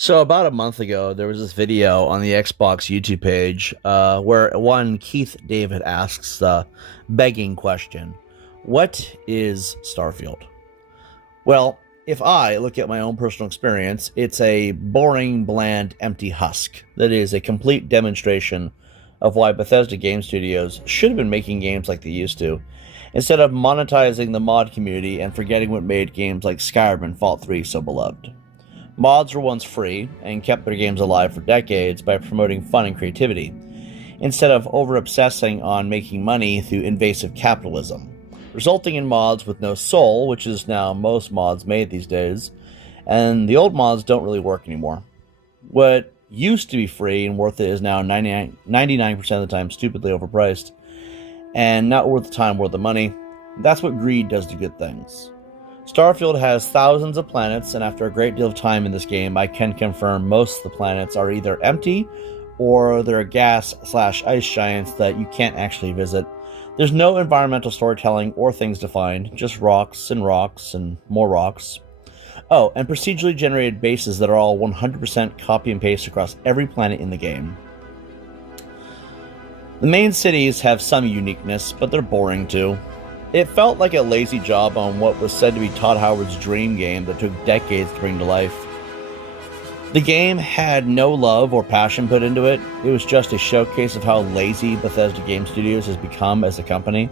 So about a month ago, there was this video on the Xbox YouTube page where one Keith David asks the begging question, "What is Starfield?" Well, if I look at my own personal experience, it's a boring, bland, empty husk that is a complete demonstration of why Bethesda Game Studios should have been making games like they used to, instead of monetizing the mod community and forgetting what made games like Skyrim and Fallout 3 so beloved. Mods were once free and kept their games alive for decades by promoting fun and creativity, instead of over-obsessing on making money through invasive capitalism, resulting in mods with no soul, which is now most mods made these days, and the old mods don't really work anymore. What used to be free and worth it is now 99% of the time stupidly overpriced, and not worth the time, worth the money. That's what greed does to good things. Starfield has thousands of planets, and after a great deal of time in this game, I can confirm most of the planets are either empty or they're gas/ice giants that you can't actually visit. There's no environmental storytelling or things to find, just rocks and more rocks. Oh, and procedurally generated bases that are all 100% copy and paste across every planet in the game. The main cities have some uniqueness, but they're boring too. It felt like a lazy job on what was said to be Todd Howard's dream game that took decades to bring to life. The game had no love or passion put into it. It was just a showcase of how lazy Bethesda Game Studios has become as a company.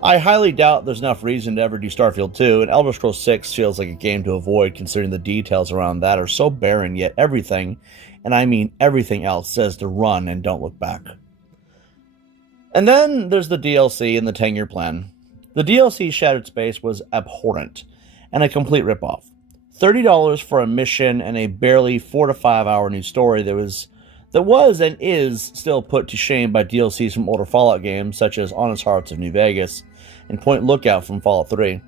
I highly doubt there's enough reason to ever do Starfield 2, and Elder Scrolls 6 feels like a game to avoid considering the details around that are so barren, yet everything, and I mean everything else, says to run and don't look back. And then there's the DLC and the 10-year plan. The DLC Shattered Space was abhorrent and a complete ripoff. $30 for a mission and a barely 4 to 5 hour new story that was and is still put to shame by DLCs from older Fallout games such as Honest Hearts of New Vegas and Point Lookout from Fallout 3.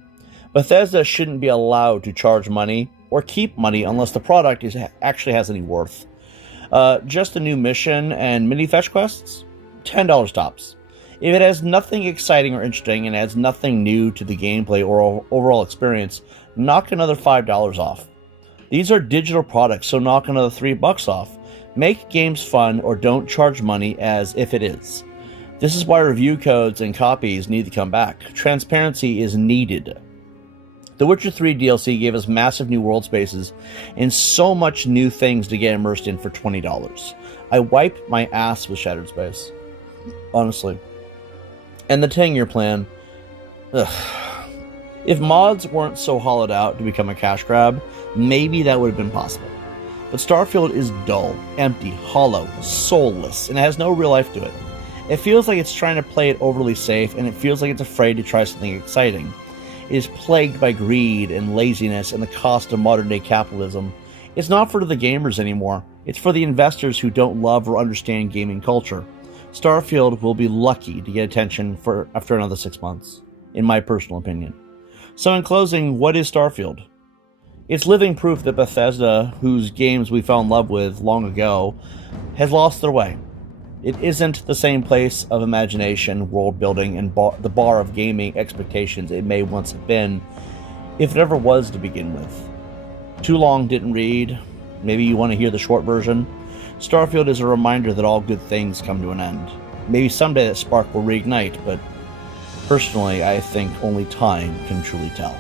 Bethesda shouldn't be allowed to charge money or keep money unless the product actually has any worth. Just a new mission and mini fetch quests? $10 tops. If it has nothing exciting or interesting and adds nothing new to the gameplay or overall experience, knock another $5 off. These are digital products, so knock another $3 off. Make games fun or don't charge money as if it is. This is why review codes and copies need to come back. Transparency is needed. The Witcher 3 DLC gave us massive new world spaces and so much new things to get immersed in for $20. I wiped my ass with Shattered Space. Honestly. And the 10-year plan. Ugh. If mods weren't so hollowed out to become a cash grab, maybe that would have been possible. But Starfield is dull, empty, hollow, soulless, and it has no real life to it. It feels like it's trying to play it overly safe, and it feels like it's afraid to try something exciting. It is plagued by greed and laziness and the cost of modern-day capitalism. It's not for the gamers anymore. It's for the investors who don't love or understand gaming culture. Starfield will be lucky to get attention after another 6 months, in my personal opinion. So in closing, what is Starfield? It's living proof that Bethesda, whose games we fell in love with long ago, has lost their way. It isn't the same place of imagination, world building, and the bar of gaming expectations it may once have been, if it ever was to begin with. Too long didn't read. Maybe you want to hear the short version. Starfield is a reminder that all good things come to an end. Maybe someday that spark will reignite, but personally, I think only time can truly tell.